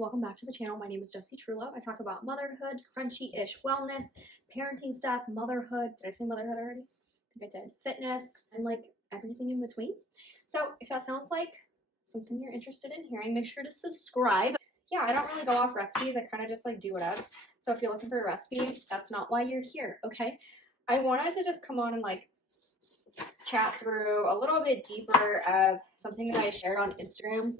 welcome back to the channel. My name is Jessie Trullo. I talk about motherhood, crunchy-ish wellness, parenting stuff, motherhood. Did I say motherhood already? I think I did. Fitness, and like everything in between. So if that sounds like something you're interested in hearing, make sure to subscribe. Yeah, I don't really go off recipes. I kind of just like do whatevs. So if you're looking for a recipe, that's not why you're here, okay? I wanted to just come on and like chat through a little bit deeper of something that I shared on Instagram.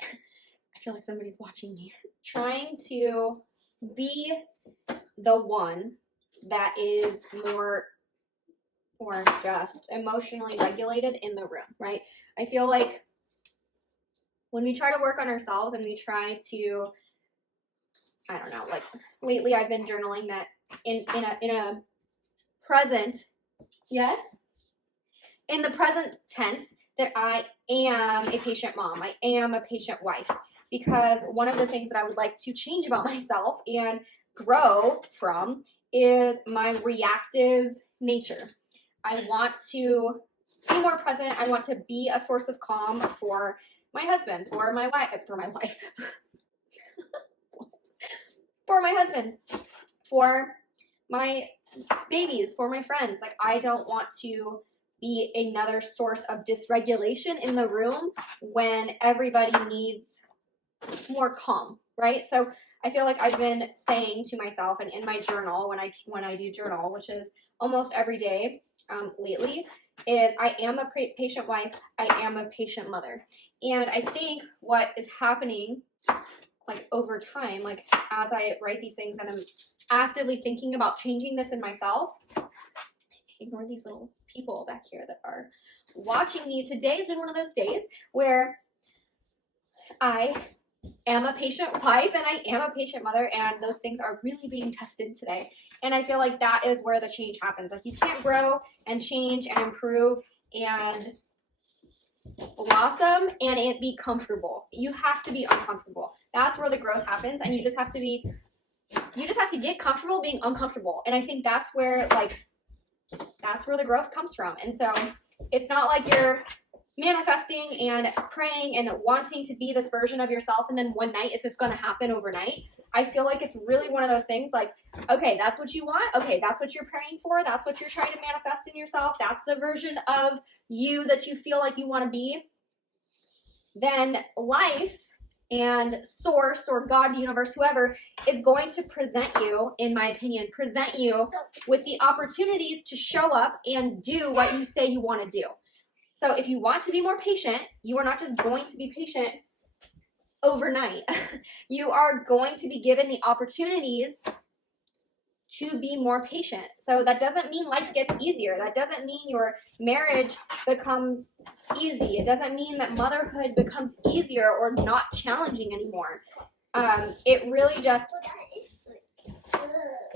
I feel like somebody's watching me. Trying to be the one that is more or just emotionally regulated in the room, right? I feel like when we try to work on ourselves and we try to, I don't know, like lately I've been journaling that in a present, yes, in the present tense, that I am a patient mom. I am a patient wife. Because one of the things that I would like to change about myself and grow from is my reactive nature. I want to be more present. I want to be a source of calm for my husband, for my wife, for my husband, for my babies, for my friends. Like, I don't want to be another source of dysregulation in the room when everybody needs more calm, right? So I feel like I've been saying to myself, and in my journal, when I do journal, which is almost every day lately, is I am a patient wife, I am a patient mother. And I think what is happening like over time, like as I write these things and I'm actively thinking about changing this in myself, ignore these little people back here that are watching me. Today has been one of those days where I am a patient wife and I am a patient mother, and those things are really being tested today. And I feel like that is where the change happens. Like, you can't grow and change and improve and blossom and it be comfortable. You have to be uncomfortable. That's where the growth happens, and you just have to get comfortable being uncomfortable. And I think that's where the growth comes from. And so it's not like you're manifesting and praying and wanting to be this version of yourself and then one night it's just going to happen overnight. I feel like it's really one of those things like, okay, that's what you want. Okay, that's what you're praying for. That's what you're trying to manifest in yourself. That's the version of you that you feel like you want to be. Then life and source or God, the universe, whoever, is going to present you, in my opinion, present you with the opportunities to show up and do what you say you want to do. So if you want to be more patient, you are not just going to be patient overnight. You are going to be given the opportunities to be more patient. So that doesn't mean life gets easier. That doesn't mean your marriage becomes easy. It doesn't mean that motherhood becomes easier or not challenging anymore. It really just,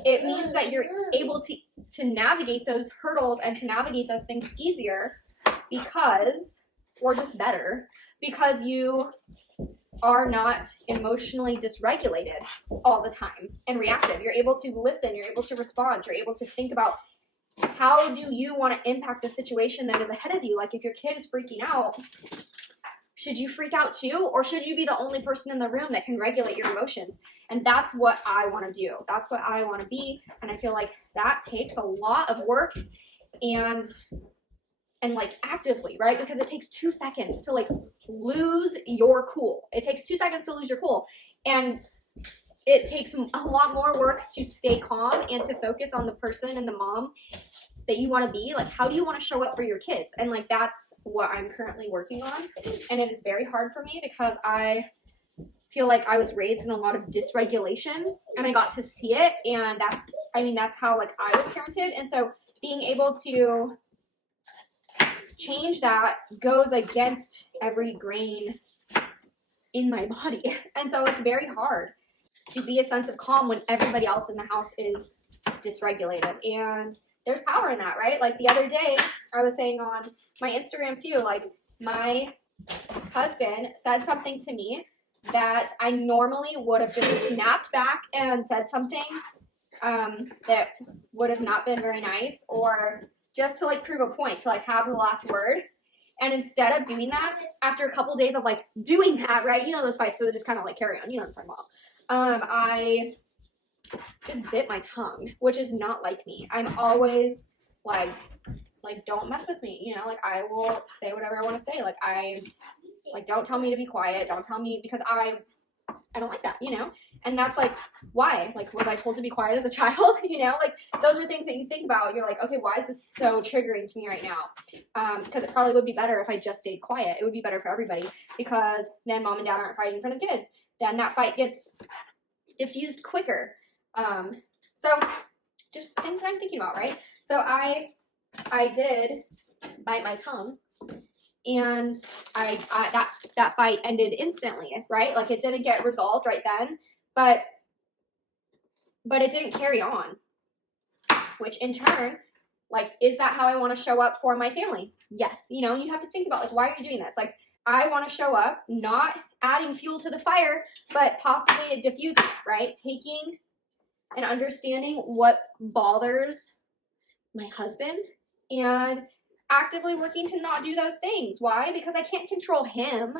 it means that you're able to navigate those hurdles and to navigate those things easier because, or just better, because you are not emotionally dysregulated all the time and reactive. You're able to listen, you're able to respond, you're able to think about how do you want to impact the situation that is ahead of you. Like, if your kid is freaking out, should you freak out too? Or should you be the only person in the room that can regulate your emotions? And that's what I want to do. That's what I want to be. And I feel like that takes a lot of work and like actively, right? Because it takes 2 seconds to like lose your cool. It takes 2 seconds to lose your cool. And it takes a lot more work to stay calm and to focus on the person and the mom that you want to be. Like, how do you want to show up for your kids? And like, that's what I'm currently working on. And it is very hard for me because I feel like I was raised in a lot of dysregulation and I got to see it. And that's how like I was parented. And so being able to change that goes against every grain in my body. And so it's very hard to be a sense of calm when everybody else in the house is dysregulated. And there's power in that, right? Like the other day, I was saying on my Instagram too, like my husband said something to me that I normally would have just snapped back and said something that would have not been very nice, or just to like prove a point, to like have the last word. And instead of doing that, after a couple days of like doing that, right, you know, those fights, so they just kind of like carry on, you know what I'm talking about. I just bit my tongue, which is not like me. I'm always like don't mess with me, you know, like I will say whatever I want to say. Like don't tell me to be quiet, don't tell me, because I don't like that, you know. And that's like, why? Like, was I told to be quiet as a child? You know, like those are things that you think about. You're like, okay, why is this so triggering to me right now? Because it probably would be better if I just stayed quiet. It would be better for everybody, because then mom and dad aren't fighting in front of the kids. Then that fight gets diffused quicker. So just things that I'm thinking about, right? So I did bite my tongue, and that fight ended instantly, right? Like it didn't get resolved right then, but it didn't carry on, which in turn, like, is that how I want to show up for my family? Yes. You know, and you have to think about, like, why are you doing this? Like, I want to show up not adding fuel to the fire, but possibly diffusing it, right? Taking and understanding what bothers my husband and actively working to not do those things. Why? Because I can't control him.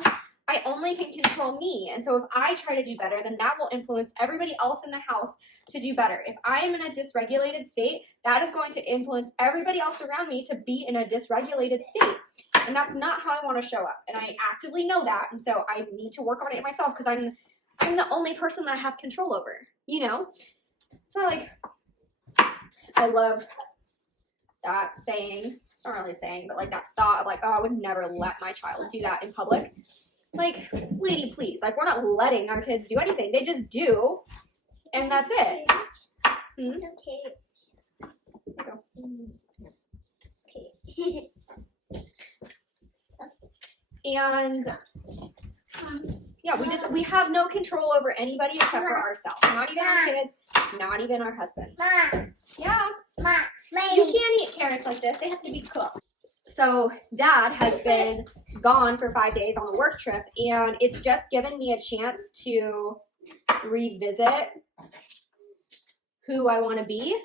I only can control me. And so if I try to do better, then that will influence everybody else in the house to do better. If I am in a dysregulated state, that is going to influence everybody else around me to be in a dysregulated state. And that's not how I want to show up. And I actively know that. And so I need to work on it myself, because I'm the only person that I have control over, you know? So like, I love that saying. It's not really saying, but like that thought of like, oh, I would never let my child do that in public. Like, lady, please. Like, we're not letting our kids do anything. They just do, and that's it. Hmm? Okay. There you go. And yeah, we have no control over anybody except for ourselves. Not even our kids, not even our husbands. Mom, Yeah. Mom, You can't eat carrots like this. They have to be cooked. So dad has been gone for 5 days on a work trip, and it's just given me a chance to revisit who I want to be.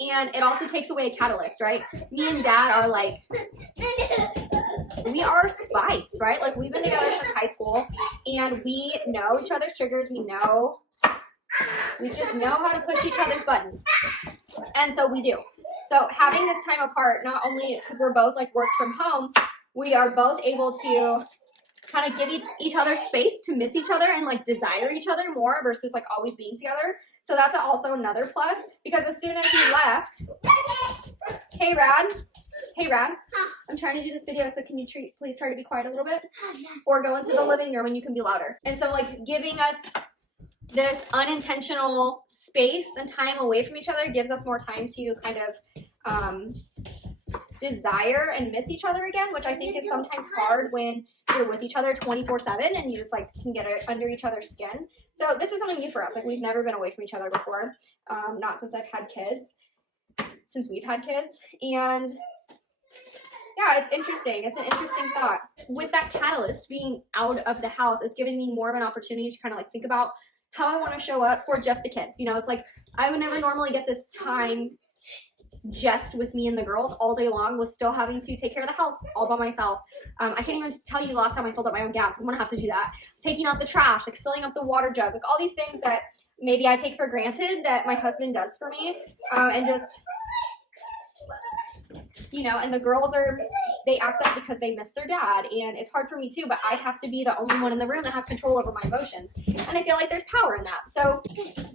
And it also takes away a catalyst, right? Me and dad are like, we are spikes, right? Like, we've been together since high school, and we know each other's triggers. We just know how to push each other's buttons. And so we do. So having this time apart, not only because we're both like work from home, we are both able to kind of give each other space to miss each other and like desire each other more versus like always being together. So that's also another plus, because as soon as he left, hey Rad, I'm trying to do this video, so can you please try to be quiet a little bit, or go into the living room and you can be louder. And so like giving us this unintentional space and time away from each other gives us more time to kind of desire and miss each other again, which I think is sometimes hard when you're with each other 24/7 and you just like can get under each other's skin. So this is something new for us. Like, we've never been away from each other before, not since I've had kids, since we've had kids. And yeah, it's interesting. It's an interesting thought. With that catalyst being out of the house, it's given me more of an opportunity to kind of like think about how I want to show up for just the kids. You know, it's like I would never normally get this time just with me and the girls all day long, with still having to take care of the house all by myself. I can't even tell you the last time I filled up my own gas. I'm gonna have to do that. Taking out the trash, like filling up the water jug, like all these things that maybe I take for granted that my husband does for me, and just, you know, and the girls they act up because they miss their dad, and it's hard for me too, but I have to be the only one in the room that has control over my emotions, and I feel like there's power in that. So,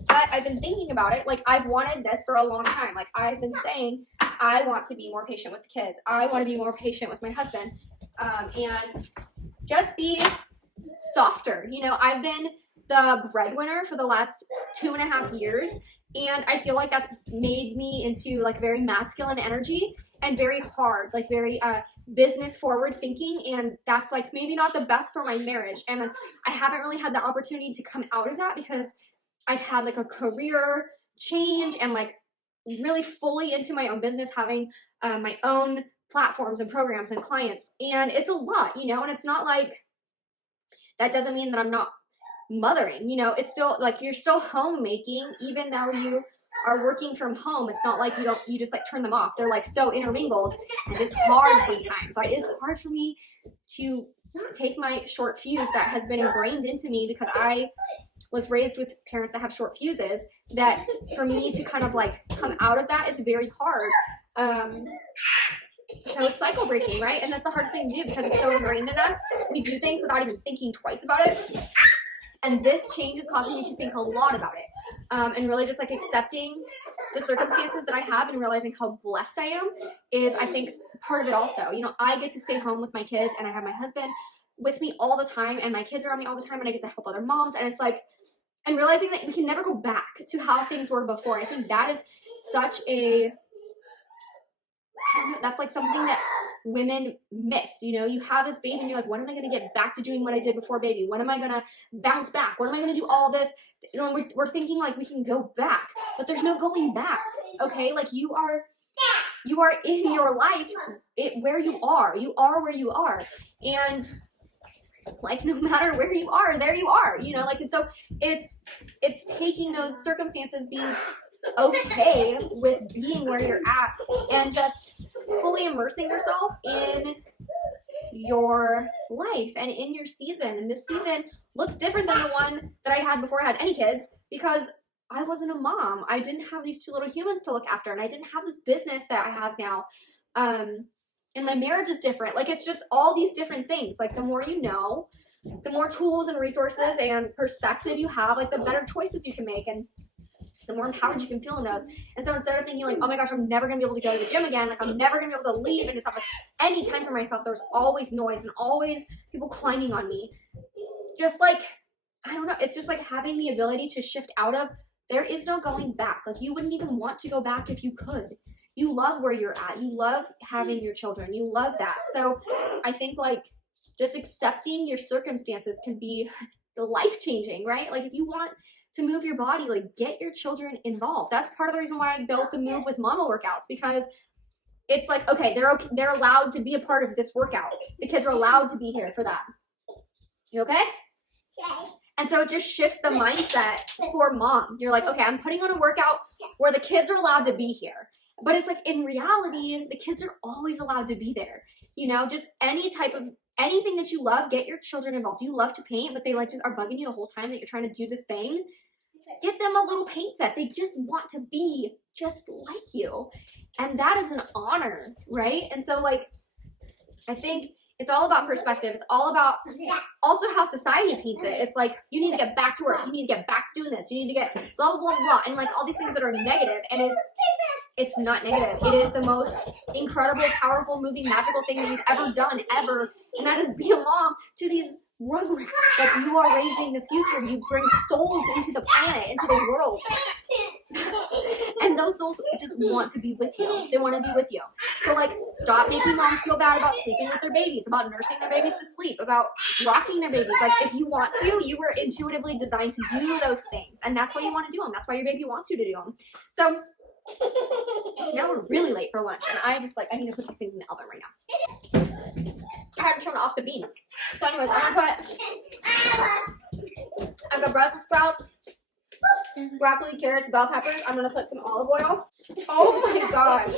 but I've been thinking about it, like I've wanted this for a long time. Like, I've been saying I want to be more patient with the kids. I want to be more patient with my husband, and just be softer. You know, I've been the breadwinner for the last 2.5 years, and I feel like that's made me into like very masculine energy and very hard, like very business forward thinking, and that's like maybe not the best for my marriage. And I haven't really had the opportunity to come out of that because I've had like a career change and like really fully into my own business, having my own platforms and programs and clients, and it's a lot, you know. And it's not like that doesn't mean that I'm not mothering, you know. It's still like you're still homemaking, even though you are working from home, it's not like you just like turn them off. They're like so intermingled, and it's hard sometimes. Right? It is hard for me to take my short fuse that has been ingrained into me because I was raised with parents that have short fuses, that for me to kind of like come out of that is very hard. So it's cycle breaking, right? And that's the hardest thing to do because it's so ingrained in us. We do things without even thinking twice about it. And this change is causing me to think a lot about it. And really just like accepting the circumstances that I have and realizing how blessed I am is, I think, part of it also. You know, I get to stay home with my kids and I have my husband with me all the time and my kids are on me all the time and I get to help other moms. And it's like, and realizing that we can never go back to how things were before. I think that is such a, that's like something that women miss. You know, you have this baby and you're like, when am I going to get back to doing what I did before baby? When am I going to bounce back? When am I going to do all this? You know, we're thinking like we can go back, but there's no going back. Okay. Like you are in your life where you are where you are. And like, no matter where you are, there you are, you know, like, and so it's taking those circumstances, being okay with being where you're at and just fully immersing yourself in your life and in your season. And this season looks different than the one that I had before I had any kids because I wasn't a mom. I didn't have these two little humans to look after and I didn't have this business that I have now. And my marriage is different. Like, it's just all these different things. Like, the more you know, the more tools and resources and perspective you have, like, the better choices you can make and the more empowered you can feel in those. And so instead of thinking like, oh my gosh, I'm never going to be able to go to the gym again, like I'm never going to be able to leave and just have like any time for myself, there's always noise and always people climbing on me. Just like, I don't know, it's just like having the ability to shift out of, there is no going back. Like, you wouldn't even want to go back if you could. You love where you're at. You love having your children. You love that. So I think like just accepting your circumstances can be life-changing, right? Like, if you want to move your body, like, get your children involved. That's part of the reason why I built the Move with Mama workouts, because it's like, okay, they're allowed to be a part of this workout. The kids are allowed to be here for that. You okay? And so it just shifts the mindset for mom. You're like, okay, I'm putting on a workout where the kids are allowed to be here. But it's like, in reality, the kids are always allowed to be there. You know, just any type of, anything that you love, get your children involved. You love to paint, but they like just are bugging you the whole time that you're trying to do this thing. Get them a little paint set. They just want to be just like you. And that is an honor, right? And so like, I think it's all about perspective. It's all about also how society paints it. It's like, you need to get back to work. You need to get back to doing this. You need to get blah, blah, blah, blah. And like all these things that are negative. And it's not negative. It is the most incredible, powerful, moving, magical thing that you've ever done, ever. And that is be a mom to these rugrats that you are raising the future. You bring souls into the planet, into the world. And those souls just want to be with you. They want to be with you. So like, stop making moms feel bad about sleeping with their babies, about nursing their babies to sleep, about rocking their babies. Like, if you want to, you were intuitively designed to do those things. And that's why you want to do them. That's why your baby wants you to do them. So now we're really late for lunch. And I just like, I need to put these things in the oven right now. I had to turn off the beans. So anyways, I'm gonna put, I've got Brussels sprouts, broccoli, carrots, bell peppers. I'm gonna put some olive oil. Oh my gosh.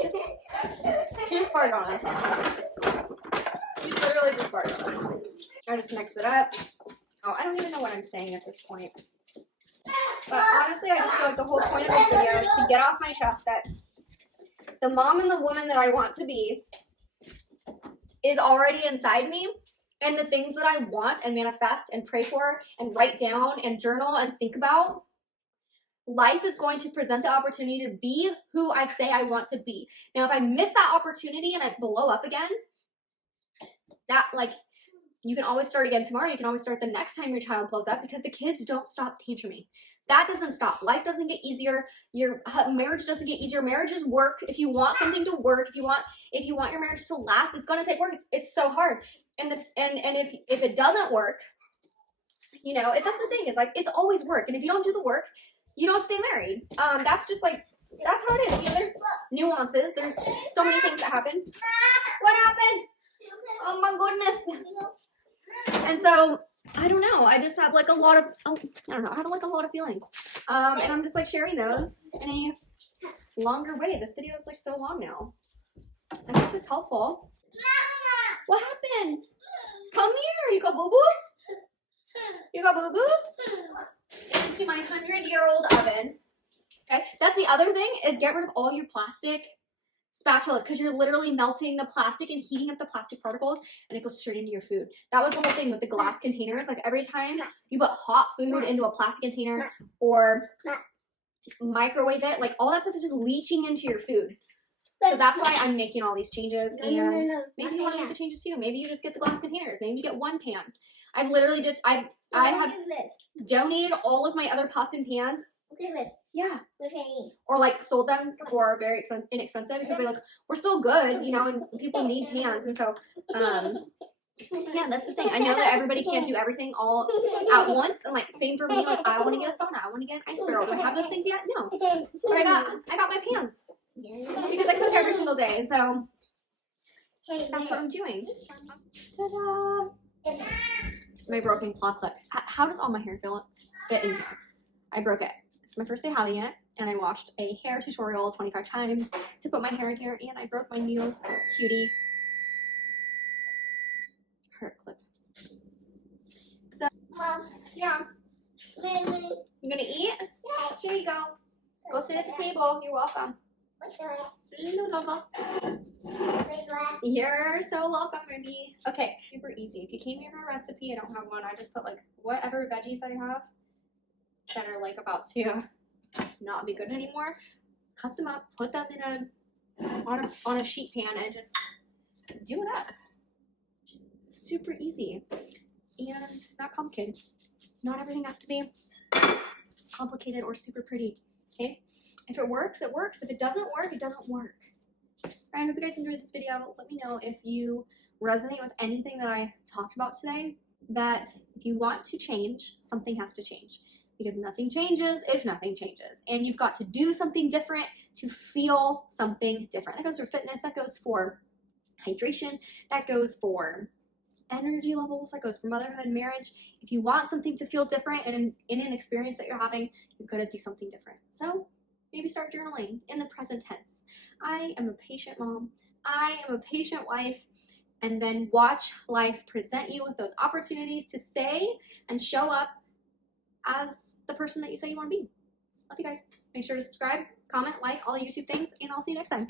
She just farted on us. She literally just farted on us. I just mix it up. Oh, I don't even know what I'm saying at this point. But honestly, I just feel like the whole point of this video is to get off my chest that the mom and the woman that I want to be is already inside me, and the things that I want and manifest and pray for and write down and journal and think about, life is going to present the opportunity to be who I say I want to be. Now, if I miss that opportunity and I blow up again, that, like, you can always start again tomorrow. You can always start the next time your child blows up, because the kids don't stop tantruming. That doesn't stop. Life doesn't get easier. Your marriage doesn't get easier. Marriage is work. If you want something to work, if you want your marriage to last, it's going to take work. It's so hard. And if it doesn't work, you know, that's the thing, is like, it's always work. And if you don't do the work, you don't stay married. That's just like, that's how it is. You know, there's nuances. There's so many things that happen. What happened? Oh my goodness. And so, I don't know. I just have like a lot of, I have like a lot of feelings. And I'm just like sharing those in a longer way. This video is like so long now. I hope it's helpful. What happened? Come here. You got boo-boos? You got boo-boos? Into my 100-year-old oven. Okay. That's the other thing is get rid of all your plastic spatulas because you're literally melting the plastic and heating up the plastic particles and it goes straight into your food. That was the whole thing with the glass containers. Like every time you put hot food into a plastic container or microwave it, like all that stuff is just leaching into your food. So that's why I'm making all these changes, and maybe you want to make the changes too. Maybe you just get the glass containers. Maybe you get one pan. I've literally just I have donated all of my other pots and pans. Yeah. Or like sold them for very inexpensive because they're like, we're still good, you know, and people need pans. And so, yeah, that's the thing. I know that everybody can't do everything all at once. And like, same for me. Like, I want to get a sauna. I want to get an ice barrel. Do I have those things yet? No. But I got my pans because I cook every single day. And so that's what I'm doing. Ta-da! It's my broken claw clip. How does all my hair fit in here? I broke it. It's my first day having it, and I watched a hair tutorial 25 times to put my hair in here, and I broke my new cutie hair clip. So, yeah. You gonna eat? Here you go. Go sit at the table. You're welcome. You're so welcome, Ruby. Okay, super easy. If you came here for a recipe, I don't have one. I just put like whatever veggies I have that are like about to not be good anymore, cut them up, put them in on a sheet pan, and just do it up. Super easy and not complicated. Not everything has to be complicated or super pretty. Okay, if it works, it works. If it doesn't work, it doesn't work. All right, I hope you guys enjoyed this video. Let me know if you resonate with anything that I talked about today. That if you want to change, something has to change. Because nothing changes if nothing changes. And you've got to do something different to feel something different. That goes for fitness, that goes for hydration, that goes for energy levels, that goes for motherhood, marriage. If you want something to feel different and in an experience that you're having, you've got to do something different. So maybe start journaling in the present tense. I am a patient mom. I am a patient wife. And then watch life present you with those opportunities to say and show up as the person that you say you want to be. Love you guys. Make sure to subscribe, comment, like, all the YouTube things, and I'll see you next time.